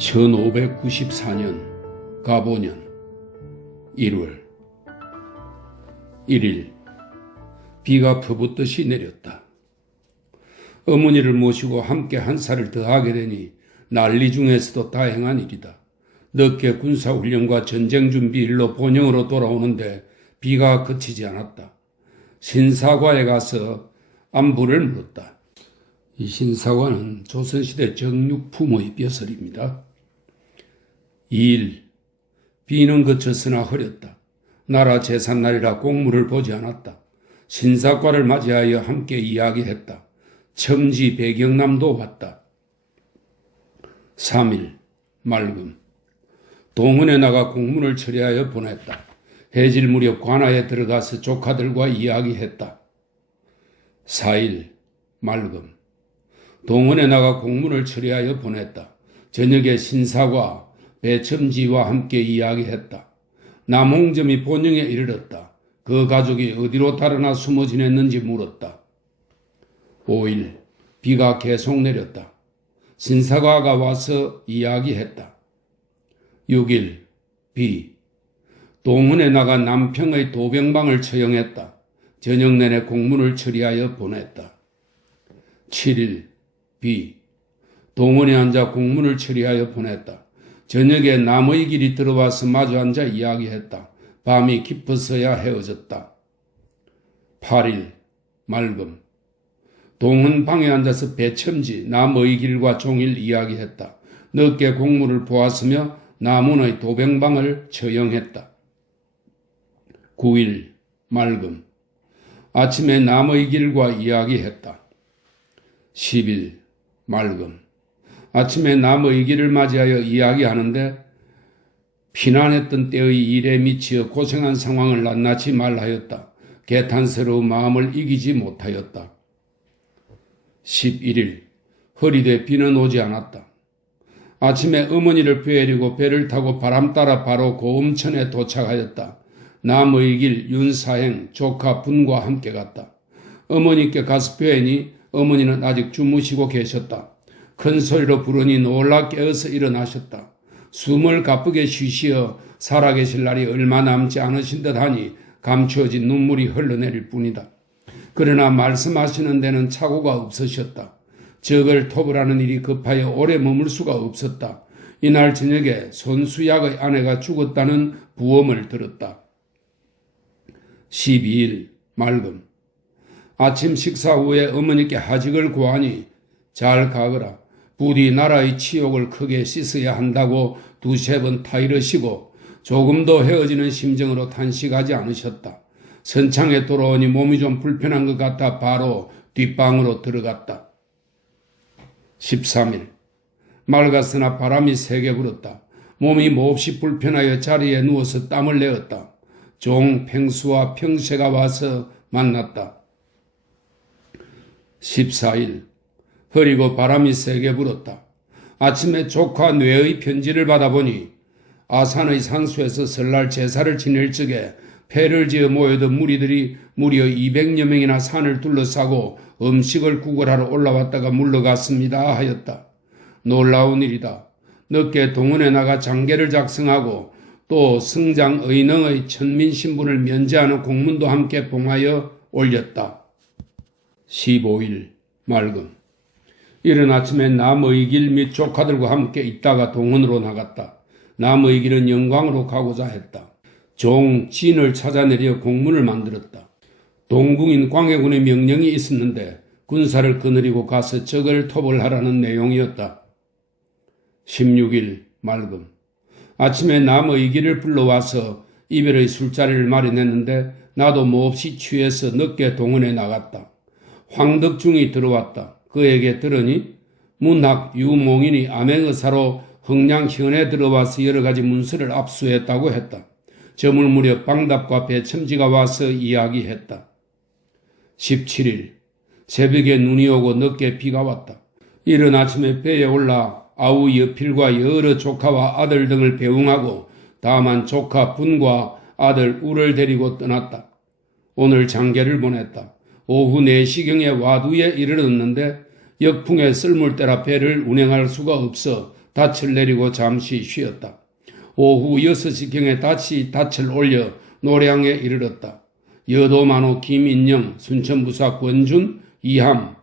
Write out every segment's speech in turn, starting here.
1594년 가보년 1월 1일 비가 퍼붓듯이 내렸다. 어머니를 모시고 함께 한 살을 더하게 되니 난리 중에서도 다행한 일이다. 늦게 군사훈련과 전쟁준비일로 본영으로 돌아오는데 비가 그치지 않았다. 신사과에 가서 안부를 물었다. 이 신사과는 조선시대 정육품의 벼슬입니다. 2일 비는 그쳤으나 흐렸다. 나라 제삿날이라 공물을 보지 않았다. 신사과를 맞이하여 함께 이야기했다. 첨지 배경남도 왔다. 3일 맑음 동원에 나가 공문을 처리하여 보냈다. 해질 무렵 관아에 들어가서 조카들과 이야기했다. 4일 맑음 동원에 나가 공문을 처리하여 보냈다. 저녁에 신사과 배첨지와 함께 이야기했다. 남홍점이 본영에 이르렀다. 그 가족이 어디로 달아나 숨어 지냈는지 물었다. 5일 비가 계속 내렸다. 신사과가 와서 이야기했다. 6일 비 동원에 나가 남평의 도병방을 처형했다. 저녁 내내 공문을 처리하여 보냈다. 7일 비 동원에 앉아 공문을 처리하여 보냈다. 저녁에 남의 길이 들어와서 마주 앉아 이야기했다. 밤이 깊어서야 헤어졌다. 8일 맑음 동원 방에 앉아서 배첨지 남의 길과 종일 이야기했다. 늦게 공문을 보았으며 남원의 도병방을 처형했다. 9일 맑음 아침에 남의 길과 이야기했다. 10일 맑음 아침에 남의 길을 맞이하여 이야기하는데 피난했던 때의 일에 미치어 고생한 상황을 낱낱이 말하였다. 개탄스러운 마음을 이기지 못하였다. 11일 허리대 비는 오지 않았다. 아침에 어머니를 뵈리고 배를 타고 바람 따라 바로 고음천에 도착하였다. 남의 길 윤사행 조카 분과 함께 갔다. 어머니께 가서 뵈니 어머니는 아직 주무시고 계셨다. 큰 소리로 부르니 놀라 깨어서 일어나셨다. 숨을 가쁘게 쉬시어 살아계실 날이 얼마 남지 않으신 듯하니 감추어진 눈물이 흘러내릴 뿐이다. 그러나 말씀하시는 데는 착오가 없으셨다. 적을 토벌하는 일이 급하여 오래 머물 수가 없었다. 이날 저녁에 손수약의 아내가 죽었다는 부엄을 들었다. 12일 맑음 아침 식사 후에 어머니께 하직을 구하니 잘 가거라. 부디 나라의 치욕을 크게 씻어야 한다고 두세 번 타이르시고 조금도 헤어지는 심정으로 탄식하지 않으셨다. 선창에 돌아오니 몸이 좀 불편한 것 같아 바로 뒷방으로 들어갔다. 13일 맑았으나 바람이 세게 불었다. 몸이 몹시 불편하여 자리에 누워서 땀을 내었다. 종 팽수와 평세가 와서 만났다. 14일 흐리고 바람이 세게 불었다. 아침에 조카 뇌의 편지를 받아보니 아산의 산수에서 설날 제사를 지낼 적에 패를 지어 모여든 무리들이 무려 200여 명이나 산을 둘러싸고 음식을 구걸하러 올라왔다가 물러갔습니다 하였다. 놀라운 일이다. 늦게 동원에 나가 장계를 작성하고 또 승장 의능의 천민신분을 면제하는 공문도 함께 봉하여 올렸다. 15일 맑음 이른 아침에 남의 길 및 조카들과 함께 있다가 동원으로 나갔다. 남의 길은 영광으로 가고자 했다. 종 진을 찾아내려 공문을 만들었다. 동궁인 광해군의 명령이 있었는데 군사를 거느리고 가서 적을 토벌하라는 내용이었다. 16일 맑음 아침에 남의 길을 불러와서 이별의 술자리를 마련했는데 나도 몹시 취해서 늦게 동원에 나갔다. 황덕중이 들어왔다. 그에게 들으니 문학 유몽인이 암행의사로 흥량현에 들어와서 여러 가지 문서를 압수했다고 했다. 저물 무렵 방답과 배첨지가 와서 이야기했다. 17일 새벽에 눈이 오고 늦게 비가 왔다. 이른 아침에 배에 올라 아우 여필과 여러 조카와 아들 등을 배웅하고 다만 조카 분과 아들 우를 데리고 떠났다. 오늘 장계를 보냈다. 오후 4시경에 와두에 이르렀는데 역풍에 썰물 때라 배를 운행할 수가 없어 닻을 내리고 잠시 쉬었다. 오후 6시경에 다시 닻을 올려 노량에 이르렀다. 여도만호, 김인영, 순천부사 권준, 이함,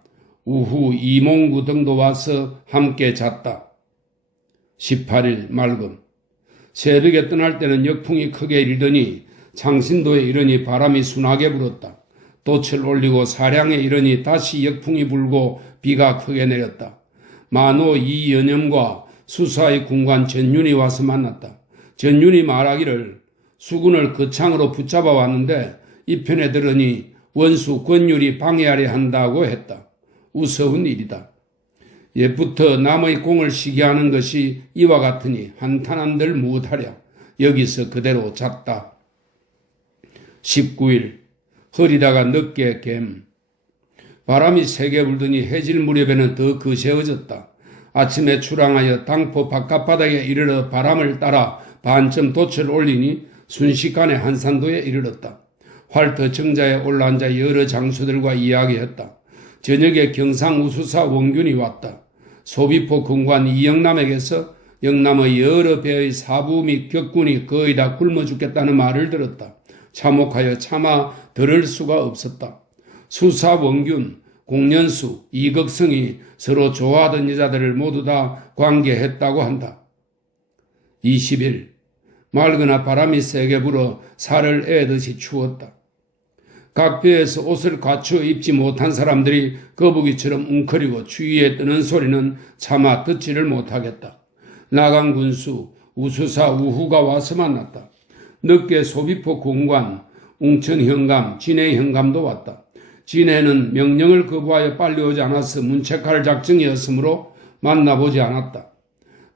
우후 이몽구 등도 와서 함께 잤다. 18일 맑음. 새벽에 떠날 때는 역풍이 크게 일더니 창신도에 이르니 바람이 순하게 불었다. 돛을 올리고 사량에 이르니 다시 역풍이 불고 비가 크게 내렸다. 만호 이연염과 수사의 군관 전윤이 와서 만났다. 전윤이 말하기를 수군을 거창으로 붙잡아 왔는데 이 편에 들으니 원수 권율이 방해하려 한다고 했다. 우스운 일이다. 옛부터 남의 공을 시기하는 것이 이와 같으니 한탄한들 무엇하랴. 여기서 그대로 잤다. 19일 허리다가 늦게 갬. 바람이 세게 불더니 해질 무렵에는 더 거세어졌다. 아침에 출항하여 당포 바깥바닥에 이르러 바람을 따라 반쯤 돛을 올리니 순식간에 한산도에 이르렀다. 활터 정자에 올라앉아 여러 장수들과 이야기했다. 저녁에 경상 우수사 원균이 왔다. 소비포 군관 이영남에게서 영남의 여러 배의 사부 및 격군이 거의 다 굶어 죽겠다는 말을 들었다. 참혹하여 차마 들을 수가 없었다. 수사 원균, 공년수, 이극성이 서로 좋아하던 여자들을 모두 다 관계했다고 한다. 20일 맑으나 바람이 세게 불어 살을 애듯이 추웠다. 각 배에서 옷을 갖추어 입지 못한 사람들이 거북이처럼 웅크리고 추위에 뜨는 소리는 차마 듣지를 못하겠다. 나강 군수, 우수사 우후가 와서 만났다. 늦게 소비포 군관, 웅천 현감, 진해 현감도 왔다. 진해는 명령을 거부하여 빨리 오지 않아서 문책할 작정이었으므로 만나보지 않았다.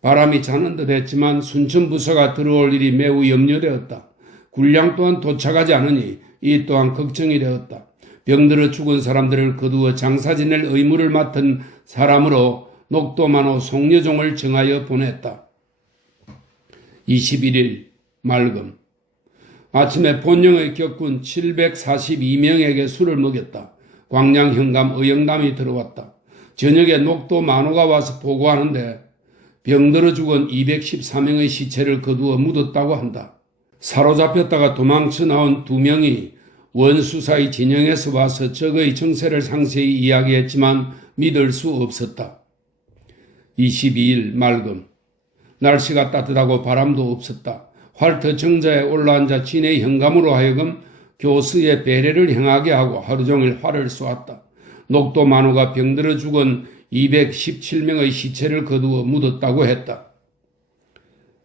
바람이 자는 듯 했지만 순천부서가 들어올 일이 매우 염려되었다. 군량 또한 도착하지 않으니 이 또한 걱정이 되었다. 병들어 죽은 사람들을 거두어 장사 지낼 의무를 맡은 사람으로 녹도만호 송여종을 정하여 보냈다. 21일 맑음. 아침에 본령의 격군 742명에게 술을 먹였다. 광양 현감 의영남이 들어왔다. 저녁에 녹도 만호가 와서 보고하는데 병들어 죽은 214명의 시체를 거두어 묻었다고 한다. 사로잡혔다가 도망쳐 나온 2명이 원수사의 진영에서 와서 적의 정세를 상세히 이야기했지만 믿을 수 없었다. 22일 맑음. 날씨가 따뜻하고 바람도 없었다. 활터 정자에 올라앉아 진의 현감으로 하여금 교수의 배례를 행하게 하고 하루 종일 활을 쏘았다. 녹도 만호가 병들어 죽은 217명의 시체를 거두어 묻었다고 했다.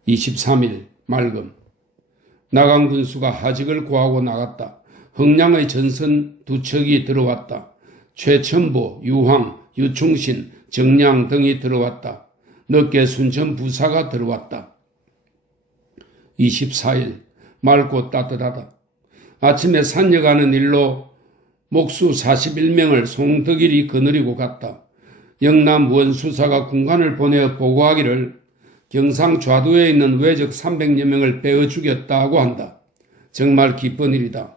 23일 맑음. 나강 군수가 하직을 고하고 나갔다. 흥량의 전선 2척이 들어왔다. 최천보, 유황, 유충신, 정량 등이 들어왔다. 늦게 순천 부사가 들어왔다. 24일 맑고 따뜻하다. 아침에 산여가는 일로 목수 41명을 송덕일이 거느리고 갔다. 영남 원수사가 군관을 보내어 보고하기를 경상 좌도에 있는 외적 300여 명을 베어 죽였다고 한다. 정말 기쁜 일이다.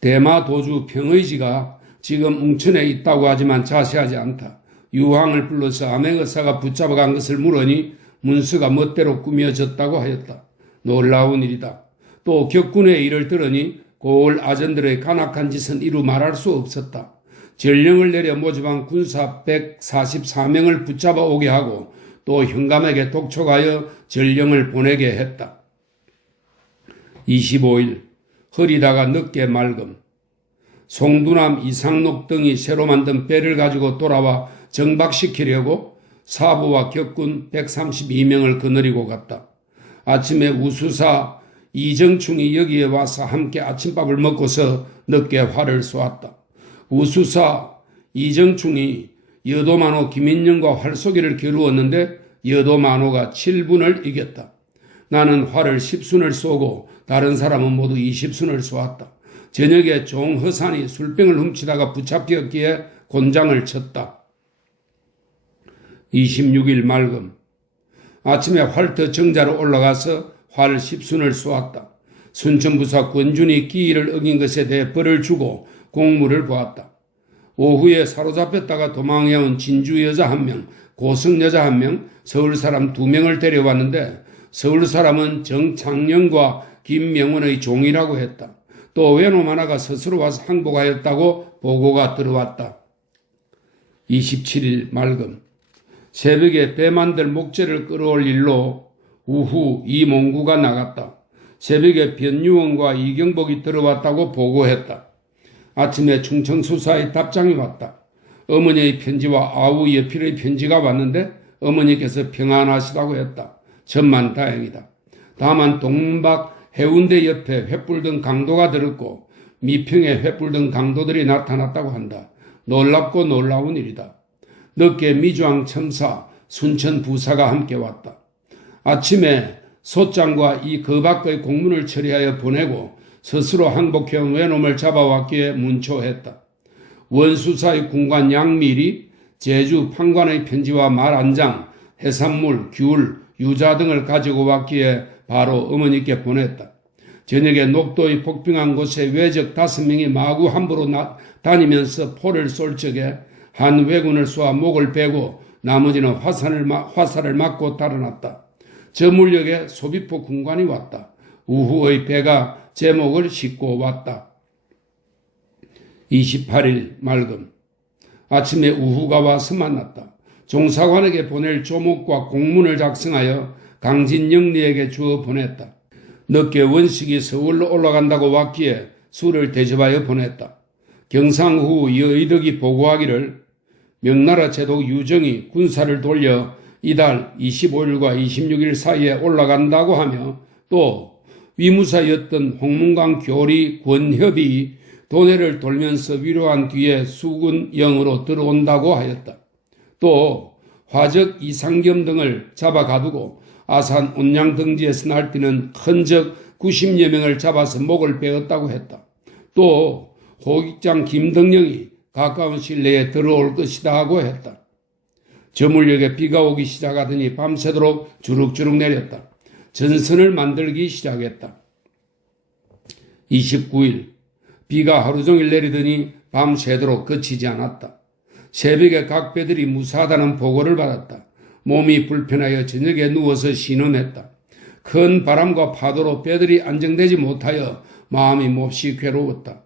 대마 도주 평의지가 지금 웅천에 있다고 하지만 자세하지 않다. 유황을 불러서 암행의사가 붙잡아간 것을 물으니 문서가 멋대로 꾸며졌다고 하였다. 놀라운 일이다. 또 격군의 일을 들으니 고을 아전들의 간악한 짓은 이루 말할 수 없었다. 전령을 내려 모집한 군사 144명을 붙잡아 오게 하고 또 현감에게 독촉하여 전령을 보내게 했다. 25일 흐리다가 늦게 맑음. 송두남, 이상록 등이 새로 만든 배를 가지고 돌아와 정박시키려고 사부와 격군 132명을 거느리고 갔다. 아침에 우수사 이정충이 여기에 와서 함께 아침밥을 먹고서 늦게 활을 쏘았다. 우수사 이정충이 여도만호 김인영과 활쏘기를 겨루었는데 여도만호가 7분을 이겼다. 나는 활을 10순을 쏘고 다른 사람은 모두 20순을 쏘았다. 저녁에 종허산이 술병을 훔치다가 붙잡혔기에 곤장을 쳤다. 26일 맑음. 아침에 활터 정자로 올라가서 활 10순을 쏘았다. 순천부사 권준이 기일을 어긴 것에 대해 벌을 주고 공무를 보았다. 오후에 사로잡혔다가 도망해온 진주 여자 1명, 고성 여자 1명, 서울 사람 2명을 데려왔는데 서울 사람은 정창영과 김명원의 종이라고 했다. 또 외놈 하나가 스스로 와서 항복하였다고 보고가 들어왔다. 27일 맑음. 새벽에 배 만들 목재를 끌어올 일로 우후 이몽구가 나갔다. 새벽에 변유원과 이경복이 들어왔다고 보고했다. 아침에 충청수사의 답장이 왔다. 어머니의 편지와 아우 여필의 편지가 왔는데 어머니께서 평안하시다고 했다. 천만 다행이다. 다만 동문박 해운대 옆에 횃불 등 강도가 들었고 미평에 횃불 등 강도들이 나타났다고 한다. 놀랍고 놀라운 일이다. 늦게 미주왕 첨사, 순천 부사가 함께 왔다. 아침에 소장과 이 그 밖의 공문을 처리하여 보내고 스스로 항복해온 외놈을 잡아왔기에 문초했다. 원수사의 군관 양밀이 제주 판관의 편지와 말 한 장, 해산물, 귤, 유자 등을 가지고 왔기에 바로 어머니께 보냈다. 저녁에 녹도의 폭빙한 곳에 외적 5명이 마구 함부로 다니면서 포를 쏠 적에 한 왜군을 쏘아 목을 베고 나머지는 화살을 맞고 달아났다. 저 물역에 소비포 군관이 왔다. 우후의 배가 제목을 싣고 왔다. 28일 맑음. 아침에 우후가 와서 만났다. 종사관에게 보낼 조목과 공문을 작성하여 강진영리에게 주어 보냈다. 늦게 원식이 서울로 올라간다고 왔기에 술을 대접하여 보냈다. 경상 후 여의덕이 보고하기를 명나라 제독 유정이 군사를 돌려 이달 25일과 26일 사이에 올라간다고 하며 또 위무사였던 홍문강 교리 권협이 도내를 돌면서 위로한 뒤에 수군영으로 들어온다고 하였다. 또 화적 이상겸 등을 잡아가두고 아산 온양등지에서 날뛰는 헌적 90여 명을 잡아서 목을 베었다고 했다. 또 호깃장 김덕령이 가까운 시일 내에 들어올 것이다 하고 했다. 저물역에 비가 오기 시작하더니 밤새도록 주룩주룩 내렸다. 전선을 만들기 시작했다. 29일 비가 하루 종일 내리더니 밤새도록 그치지 않았다. 새벽에 각 배들이 무사하다는 보고를 받았다. 몸이 불편하여 저녁에 누워서 신음했다. 큰 바람과 파도로 배들이 안정되지 못하여 마음이 몹시 괴로웠다.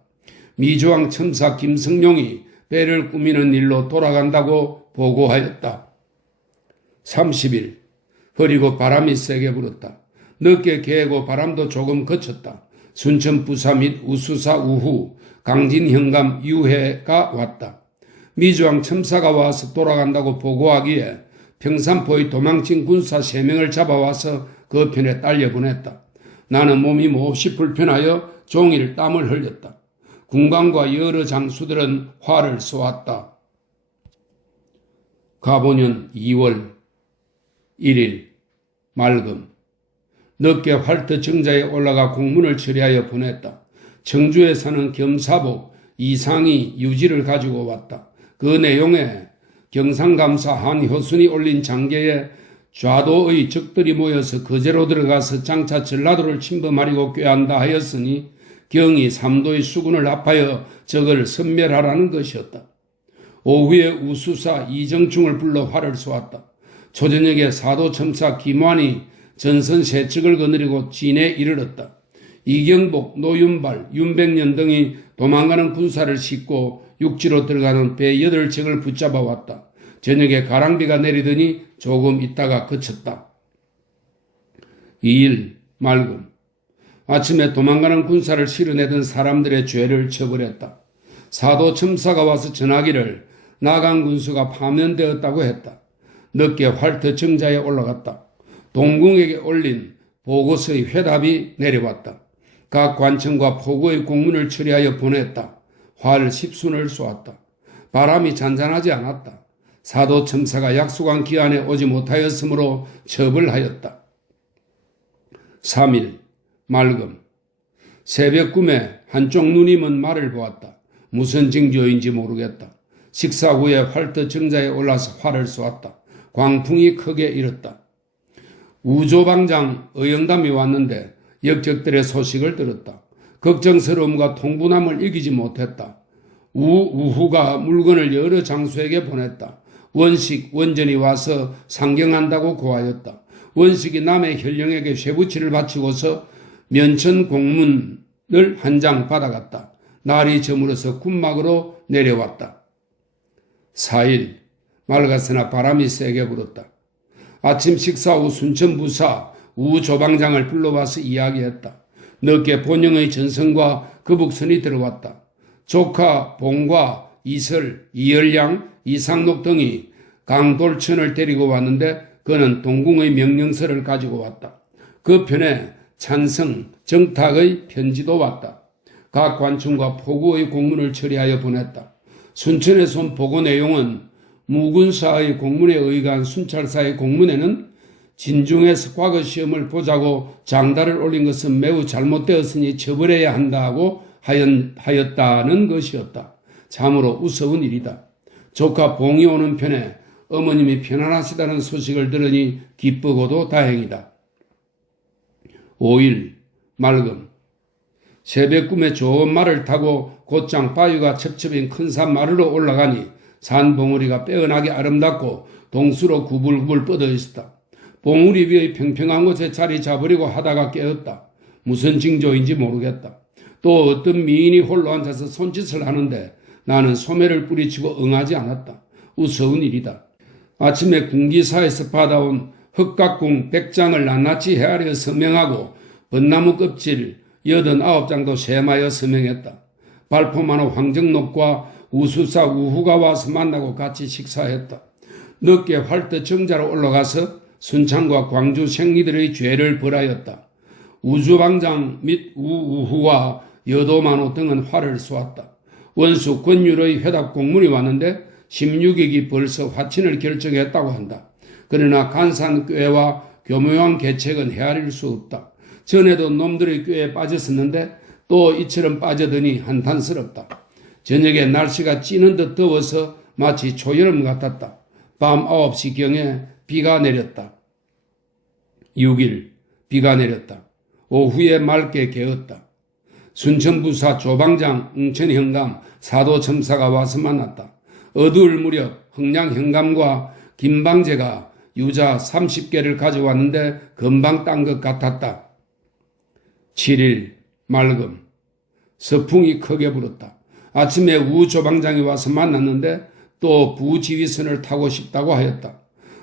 미주왕 첨사 김성룡이 배를 꾸미는 일로 돌아간다고 보고하였다. 30일 흐리고 바람이 세게 불었다. 늦게 개고 바람도 조금 그쳤다. 순천 부사 및 우수사 우후 강진 현감 유해가 왔다. 미주왕 첨사가 와서 돌아간다고 보고하기에 평산포의 도망친 군사 3명을 잡아와서 그 편에 딸려보냈다. 나는 몸이 몹시 불편하여 종일 땀을 흘렸다. 군관과 여러 장수들은 화를 쏘았다. 가보년 2월 1일 맑음. 늦게 활터 정자에 올라가 공문을 처리하여 보냈다. 청주에 사는 겸사복 이상이 유지를 가지고 왔다. 그 내용에 경상감사 한효순이 올린 장계에 좌도의 적들이 모여서 거제로 들어가서 장차 전라도를 침범하려고 꾀한다 하였으니 경이 삼도의 수군을 합하여 적을 섬멸하라는 것이었다. 오후에 우수사 이정충을 불러 활을 쏘았다. 초저녁에 사도첨사 김환이 전선 세척을 거느리고 진에 이르렀다. 이경복, 노윤발, 윤백년 등이 도망가는 군사를 싣고 육지로 들어가는 배 8척을 붙잡아 왔다. 저녁에 가랑비가 내리더니 조금 있다가 그쳤다. 2일 맑음. 아침에 도망가는 군사를 실어내던 사람들의 죄를 처벌했다. 사도첨사가 와서 전하기를 나간 군수가 파면되었다고 했다. 늦게 활터 정자에 올라갔다. 동궁에게 올린 보고서의 회답이 내려왔다. 각 관청과 포고의 공문을 처리하여 보냈다. 활 10순을 쏘았다. 바람이 잔잔하지 않았다. 사도첨사가 약속한 기한에 오지 못하였으므로 처벌하였다. 3일 맑음. 새벽 꿈에 한쪽 눈이 먼 말을 보았다. 무슨 징조인지 모르겠다. 식사 후에 활터 정자에 올라서 활을 쏘았다. 광풍이 크게 일었다. 우조방장 의영담이 왔는데 역적들의 소식을 들었다. 걱정스러움과 통분함을 이기지 못했다. 우후가 물건을 여러 장수에게 보냈다. 원식, 원전이 와서 상경한다고 고하였다. 원식이 남의 현령에게 쇠붙이를 바치고서 면천 공문을 한 장 받아갔다. 날이 저물어서 군막으로 내려왔다. 4일 맑았으나 바람이 세게 불었다. 아침 식사 후 순천부사 우 조방장을 불러와서 이야기했다. 늦게 본영의 전선과 거북선이 들어왔다. 조카 봉과 이설, 이열량, 이상록 등이 강돌천을 데리고 왔는데 그는 동궁의 명령서를 가지고 왔다. 그 편에 찬성, 정탁의 편지도 왔다. 각 관청과 포구의 공문을 처리하여 보냈다. 순천에서 온 보고 내용은 무군사의 공문에 의거한 순찰사의 공문에는 진중에서 과거 시험을 보자고 장달을 올린 것은 매우 잘못되었으니 처벌해야 한다고 하였다는 것이었다. 참으로 우스운 일이다. 조카 봉이 오는 편에 어머님이 편안하시다는 소식을 들으니 기쁘고도 다행이다. 5일 맑음 새벽 꿈에 좋은 말을 타고 곧장 바위가 첩첩인 큰 산 마루로 올라가니 산 봉우리가 빼어나게 아름답고 동수로 구불구불 뻗어 있었다. 봉우리 위의 평평한 곳에 자리 잡으려고 하다가 깨었다. 무슨 징조인지 모르겠다. 또 어떤 미인이 홀로 앉아서 손짓을 하는데 나는 소매를 뿌리치고 응하지 않았다. 우스운 일이다. 아침에 군기사에서 받아온 흑각궁 100장을 낱낱이 헤아려 서명하고 벚나무 껍질 89장도 세마여 서명했다. 발포만호 황정록과 우수사 우후가 와서 만나고 같이 식사했다. 늦게 활도 정자로 올라가서 순창과 광주 생리들의 죄를 벌하였다. 우주방장 및 우후와 여도만호 등은 활을 쏘았다. 원수 권율의 회답 공문이 왔는데 16익이 벌써 화친을 결정했다고 한다. 그러나 간산꾀와 교묘한 계책은 헤아릴 수 없다. 전에도 놈들의 꾀에 빠졌었는데 또 이처럼 빠져드니 한탄스럽다. 저녁에 날씨가 찌는 듯 더워서 마치 초여름 같았다. 밤 9시경에 비가 내렸다. 6일 비가 내렸다. 오후에 맑게 개었다. 순천부사 조방장 웅천현감 사도첨사가 와서 만났다. 어두울 무렵 흥량현감과 김방제가 유자 30개를 가져왔는데 금방 딴 것 같았다. 7일 맑음 서풍이 크게 불었다. 아침에 우 조방장이 와서 만났는데 또 부지휘선을 타고 싶다고 하였다.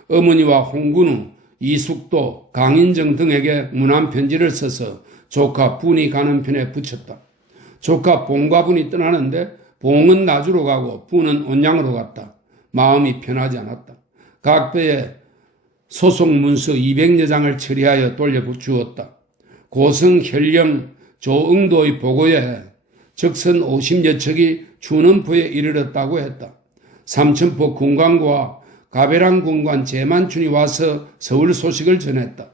어머니와 홍군우, 이숙도, 강인정 등에게 문안 편지를 써서 조카 분이 가는 편에 붙였다. 조카 봉과 분이 떠나는데 봉은 나주로 가고 분은 온양으로 갔다. 마음이 편하지 않았다. 각 배에 소속 문서 200여 장을 처리하여 돌려주었다. 고성 현령 조응도의 보고에 적선 50여 척이 준원포에 이르렀다고 했다. 삼천포 군관과 가베랑 군관 제만춘이 와서 서울 소식을 전했다.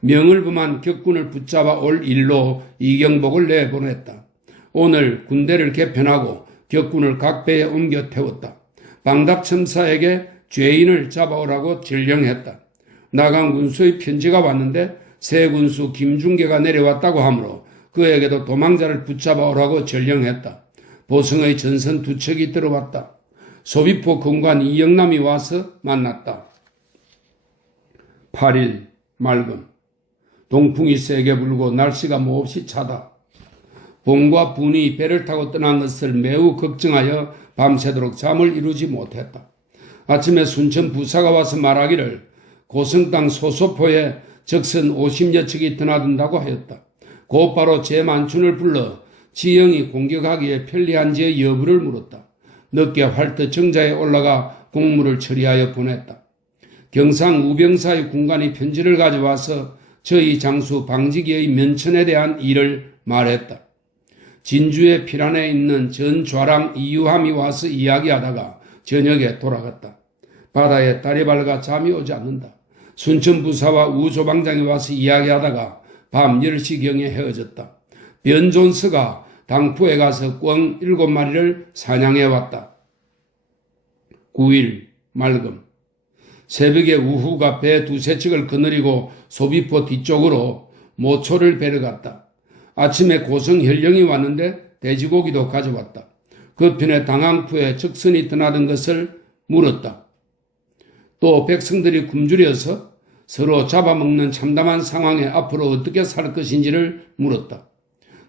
명을 범한 격군을 붙잡아 올 일로 이경복을 내보냈다. 오늘 군대를 개편하고 격군을 각 배에 옮겨 태웠다. 방답첨사에게 죄인을 잡아오라고 전령했다. 나간 군수의 편지가 왔는데 새 군수 김중계가 내려왔다고 하므로 그에게도 도망자를 붙잡아오라고 전령했다. 보성의 전선 2척이 들어왔다. 소비포 군관 이영남이 와서 만났다. 8일 맑음 동풍이 세게 불고 날씨가 몹시 차다. 봉과 분이 배를 타고 떠난 것을 매우 걱정하여 밤새도록 잠을 이루지 못했다. 아침에 순천 부사가 와서 말하기를 고성 땅 소소포에 적선 50여 척이 드나든다고 하였다. 곧바로 제만춘을 불러 지영이 공격하기에 편리한지의 여부를 물었다. 늦게 활터 정자에 올라가 공무를 처리하여 보냈다. 경상 우병사의 군관이 편지를 가져와서 저희 장수 방직이의 면천에 대한 일을 말했다. 진주의 피란에 있는 전좌랑 이유함이 와서 이야기하다가 저녁에 돌아갔다. 바다에 달이 밝아 잠이 오지 않는다. 순천부사와 우조방장이 와서 이야기하다가 밤 10시경에 헤어졌다. 변존스가 당포에 가서 꿩 7마리를 사냥해왔다. 9일 맑음 새벽에 우후가 배 2-3척을 거느리고 소비포 뒤쪽으로 모초를 베러 갔다. 아침에 고성 현령이 왔는데 돼지고기도 가져왔다. 그 편에 당항포에 적선이 떠나던 것을 물었다. 또 백성들이 굶주려서 서로 잡아먹는 참담한 상황에 앞으로 어떻게 살 것인지를 물었다.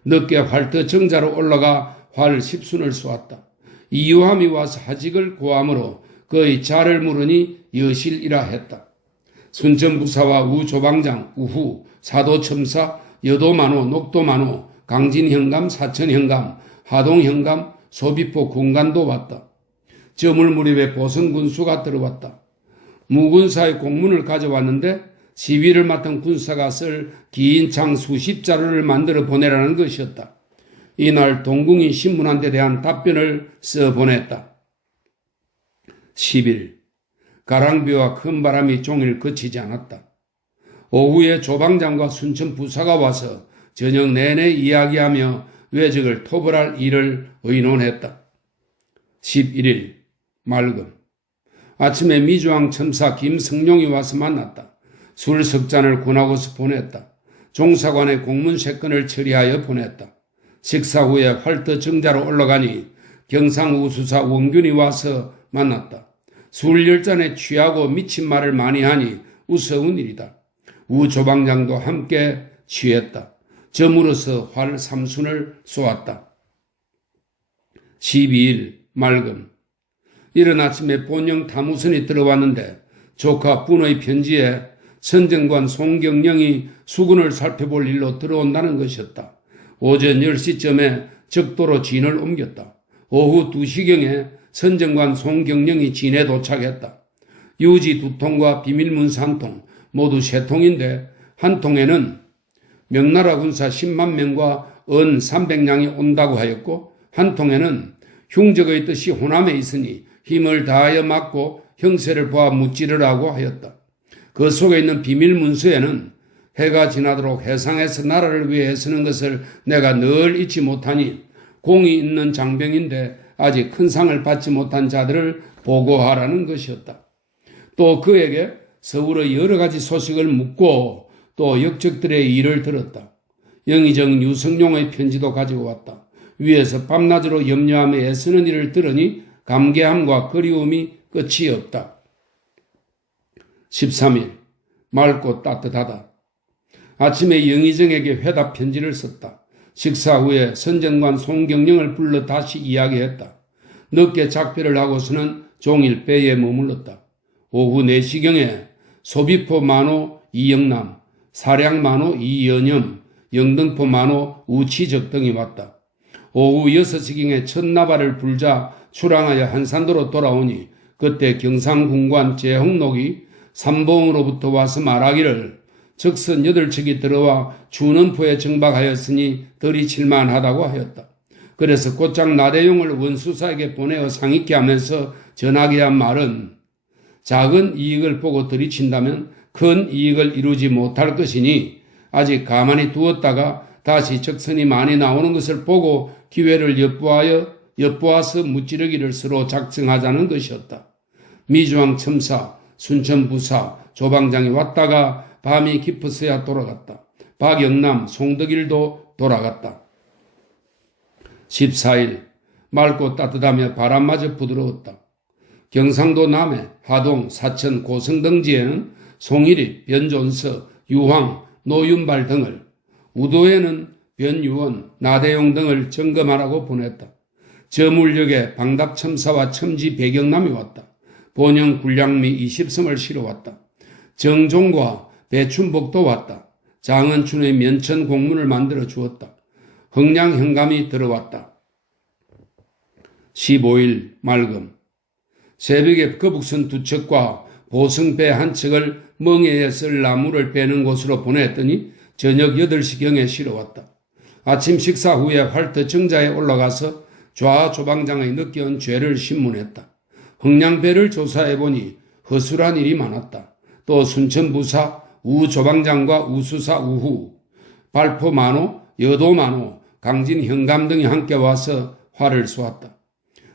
늦게 활터 정자로 올라가 활 10순을 쏘았다. 이유함이 와서 하직을 고함으로 그의 자를 물으니 여실이라 했다. 순천부사와 우조방장, 우후, 사도첨사, 여도만호, 녹도만호, 강진현감, 사천현감, 하동현감, 소비포 군관도 왔다. 저물 무렵에 보성군수가 들어왔다. 무군사의 공문을 가져왔는데 시위를 맡은 군사가 쓸 긴 창 수십 자루를 만들어 보내라는 것이었다. 이날 동궁이 신문한테 대한 답변을 써 보냈다. 10일 가랑비와 큰 바람이 종일 그치지 않았다. 오후에 조방장과 순천 부사가 와서 저녁 내내 이야기하며 외적을 토벌할 일을 의논했다. 11일 맑음 아침에 미주왕 첨사 김성룡이 와서 만났다. 술 석 잔을 군하고서 보냈다. 종사관의 공문 3건을 처리하여 보냈다. 식사 후에 활터 정자로 올라가니 경상우수사 원균이 와서 만났다. 술 10잔에 취하고 미친 말을 많이 하니 우스운 일이다. 우조방장도 함께 취했다. 저물어서 활 3순을 쏘았다. 12일 맑음 이른 아침에 본영 타무선이 들어왔는데 조카 분의 편지에 선정관 송경령이 수군을 살펴볼 일로 들어온다는 것이었다. 오전 10시쯤에 적도로 진을 옮겼다. 오후 2시경에 선정관 송경령이 진에 도착했다. 유지 2통과 비밀문서 1통, 모두 3통인데 한 통에는 명나라 군사 10만 명과 은 300량이 온다고 하였고 한 통에는 흉적의 뜻이 호남에 있으니 힘을 다하여 막고 형세를 보아 무찌르라고 하였다. 그 속에 있는 비밀문서에는 해가 지나도록 해상에서 나라를 위해 쓰는 것을 내가 늘 잊지 못하니 공이 있는 장병인데 아직 큰 상을 받지 못한 자들을 보고하라는 것이었다. 또 그에게 서울의 여러 가지 소식을 묻고 또 역적들의 일을 들었다. 영의정 유성룡의 편지도 가지고 왔다. 위에서 밤낮으로 염려하며 애쓰는 일을 들으니 감개함과 그리움이 끝이 없다. 13일 맑고 따뜻하다. 아침에 영의정에게 회답 편지를 썼다. 식사 후에 선정관 송경령을 불러 다시 이야기했다. 늦게 작별을 하고서는 종일 배에 머물렀다. 오후 4시경에 소비포 만호 이영남, 사량 만호 이연염, 영등포 만호 우치적 등이 왔다. 오후 6시경에 첫나발을 불자 출항하여 한산도로 돌아오니 그때 경상군관 재홍록이 삼봉으로부터 와서 말하기를 적선 8척이 들어와 준원포에 정박하였으니 들이칠만하다고 하였다. 그래서 곧장 나대용을 원수사에게 보내어 상의케 하면서 전하게 한 말은 작은 이익을 보고 들이친다면 큰 이익을 이루지 못할 것이니 아직 가만히 두었다가 다시 적선이 많이 나오는 것을 보고 기회를 엿보아서 무찌르기를 서로 작정하자는 것이었다. 미주왕 첨사, 순천부사, 조방장이 왔다가 밤이 깊어서야 돌아갔다. 박영남, 송덕일도 돌아갔다. 14일 맑고 따뜻하며 바람마저 부드러웠다. 경상도 남해, 하동, 사천, 고성 등지에는 송일입, 변존서, 유황, 노윤발 등을, 우도에는 변유원, 나대용 등을 점검하라고 보냈다. 저물역에 방답첨사와 첨지 배경남이 왔다. 본영 군량미 20섬을 실어왔다. 정종과 배춘복도 왔다. 장은춘의 면천 공문을 만들어 주었다. 흥량 현감이 들어왔다. 15일 맑음 새벽에 거북선 2척과 보성배 1척을 멍에에 쓸 나무를 빼는 곳으로 보냈더니 저녁 8시경에 실어왔다. 아침 식사 후에 활터 정자에 올라가서 좌조방장의 느껴온 죄를 신문했다. 흥량배를 조사해보니 허술한 일이 많았다. 또 순천부사 우조방장과 우수사 우후, 발포만호, 여도만호, 강진현감 등이 함께 와서 활을 쏘았다.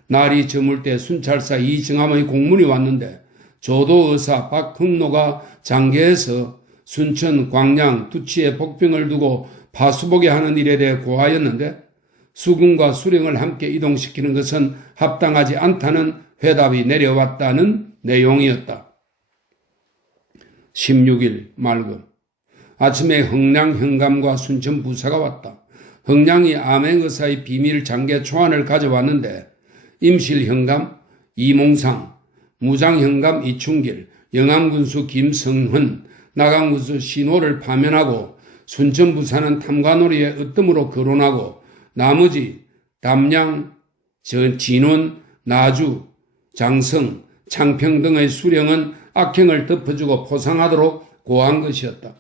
날이 저물 때 순찰사 이정함의 공문이 왔는데 조도의사 박흥로가 장계에서 순천, 광양, 두치에 복병을 두고 파수복에 하는 일에 대해 고하였는데 수군과 수령을 함께 이동시키는 것은 합당하지 않다는 회답이 내려왔다는 내용이었다. 16일 맑음. 아침에 흥량 현감과 순천 부사가 왔다. 흥량이 암행의사의 비밀 장계 초안을 가져왔는데 임실 현감 이몽상, 무장 현감 이충길, 영암군수 김성헌, 나강군수 신호를 파면하고 순천 부사는 탐관오리의 으뜸으로 거론하고 나머지 담양, 진원, 나주, 장성, 창평 등의 수령은 악행을 덮어주고 포상하도록 고한 것이었다.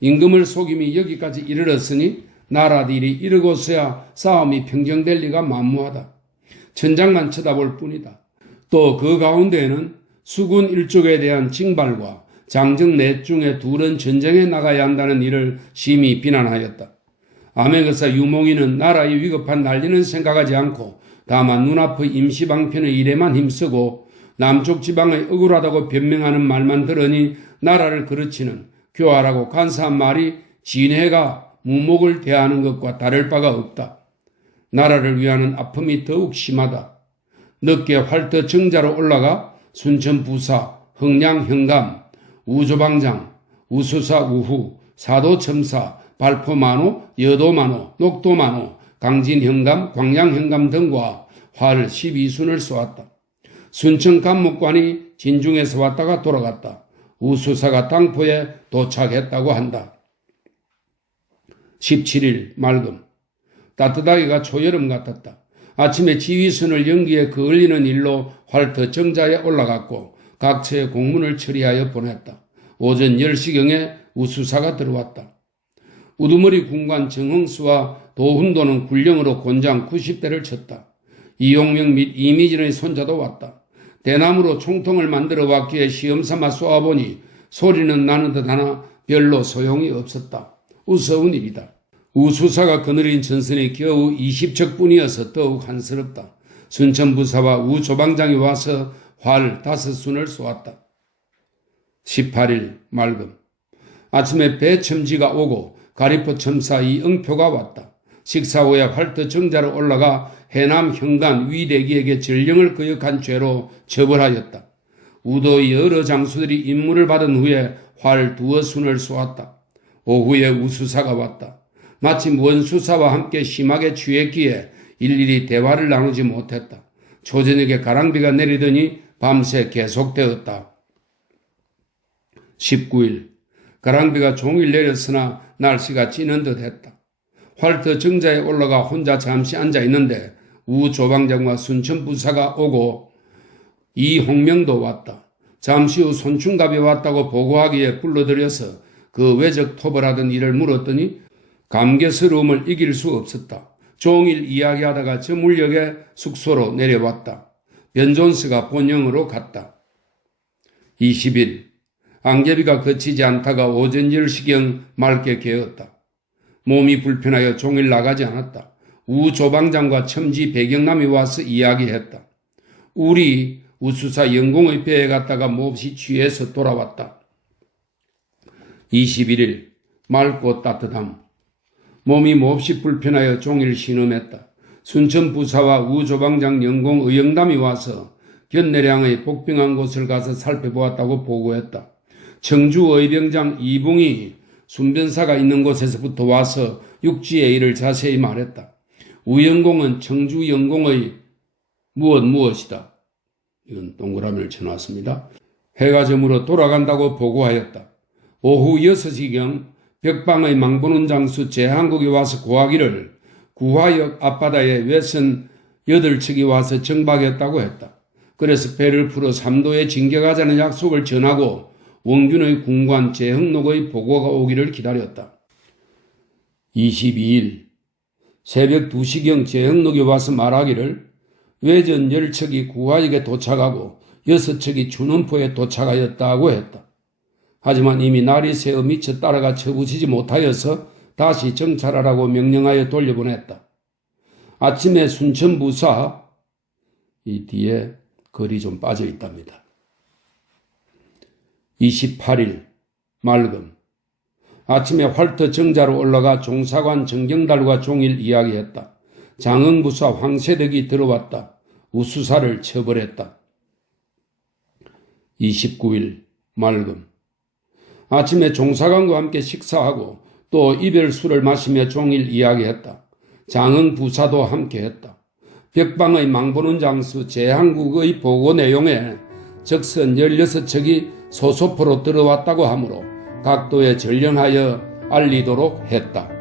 임금을 속임이 여기까지 이르렀으니 나라들이 이르고서야 싸움이 평정될 리가 만무하다. 천장만 쳐다볼 뿐이다. 또 그 가운데에는 수군 일족에 대한 징발과 장정 넷 중에 둘은 전쟁에 나가야 한다는 일을 심히 비난하였다. 암행의사 유몽이는 나라의 위급한 난리는 생각하지 않고 다만 눈앞의 임시방편의 일에만 힘쓰고 남쪽 지방의 억울하다고 변명하는 말만 들으니 나라를 그르치는 교활하고 간사한 말이 진해가 무목을 대하는 것과 다를 바가 없다. 나라를 위하는 아픔이 더욱 심하다. 늦게 활터 정자로 올라가 순천 부사, 흥량 현감, 우조방장, 우수사 우후, 사도 첨사, 발포 만호, 여도 만호, 녹도 만호, 강진 현감, 광양 현감 등과 활 12순을 쏘았다. 순천 감목관이 진중에서 왔다가 돌아갔다. 우수사가 당포에 도착했다고 한다. 17일 맑음. 따뜻하기가 초여름 같았다. 아침에 지휘선을 연기에 그을리는 일로 활터 정자에 올라갔고 각처의 공문을 처리하여 보냈다. 오전 10시경에 우수사가 들어왔다. 우두머리 군관 정흥수와 도훈도는 군령으로 곤장 90대를 쳤다. 이용명 및 이미진의 손자도 왔다. 대나무로 총통을 만들어 왔기에 시험삼아 쏘아보니 소리는 나는 듯하나 별로 소용이 없었다. 우스운 일이다. 우수사가 거느린 전선이 겨우 20척뿐이어서 더욱 한스럽다. 순천부사와 우조방장이 와서 활 5순을 쏘았다. 18일 맑음. 아침에 배첨지가 오고 가리포 첨사 이응표가 왔다. 식사 후에 활터 정자로 올라가 해남 현관 위대기에게 전령을 거역한 죄로 처벌하였다. 우도의 여러 장수들이 임무를 받은 후에 활 2순을 쏘았다. 오후에 우수사가 왔다. 마침 원수사와 함께 심하게 취했기에 일일이 대화를 나누지 못했다. 초저녁에 가랑비가 내리더니 밤새 계속되었다. 19일 가랑비가 종일 내렸으나 날씨가 찌는 듯 했다. 활터 정자에 올라가 혼자 잠시 앉아 있는데 우조방장과 순천부사가 오고 이홍명도 왔다. 잠시 후 손충갑이 왔다고 보고하기에 불러들여서 그 외적 토벌하던 일을 물었더니 감개스러움을 이길 수 없었다. 종일 이야기하다가 저 물역에 숙소로 내려왔다. 변존스가 본영으로 갔다. 20일 안개비가 그치지 않다가 오전 10시경 맑게 개었다. 몸이 불편하여 종일 나가지 않았다. 우조방장과 첨지 배경남이 와서 이야기했다. 우리 우수사 영공의 배에 갔다가 몹시 취해서 돌아왔다. 21일 맑고 따뜻함. 몸이 몹시 불편하여 종일 신음했다. 순천부사와 우조방장 영공 의영담이 와서 견내량의 복병한 곳을 가서 살펴보았다고 보고했다. 청주 의병장 이봉이 순변사가 있는 곳에서부터 와서 육지의 일을 자세히 말했다. 우영공은 청주 영공의 무엇이다. 이건 동그라미를 쳐놨습니다. 해가 저물어 돌아간다고 보고하였다. 오후 6시경 벽방의 망보는 장수 제한국이 와서 고하기를 구화역 앞바다에 외선 8척이 와서 정박했다고 했다. 그래서 배를 풀어 삼도에 진격하자는 약속을 전하고 원균의 군관 제흥록의 보고가 오기를 기다렸다. 22일 새벽 2시경 제흥록이 와서 말하기를 외전 10척이 구화역에 도착하고 6척이 준원포에 도착하였다고 했다. 하지만 이미 날이 새어 미쳐 따라가 쳐부치지 못하여서 다시 정찰하라고 명령하여 돌려보냈다. 아침에 순천부사 이 뒤에 글이 좀 빠져 있답니다. 28일 맑음. 아침에 활터 정자로 올라가 종사관 정경달과 종일 이야기했다. 장흥부사 황세덕이 들어왔다. 우수사를 처벌했다. 29일 맑음. 아침에 종사관과 함께 식사하고 또 이별술을 마시며 종일 이야기했다. 장흥 부사도 함께했다. 벽방의 망보는 장수 제한국의 보고 내용에 적선 16척이 소소포로 들어왔다고 하므로 각도에 전령하여 알리도록 했다.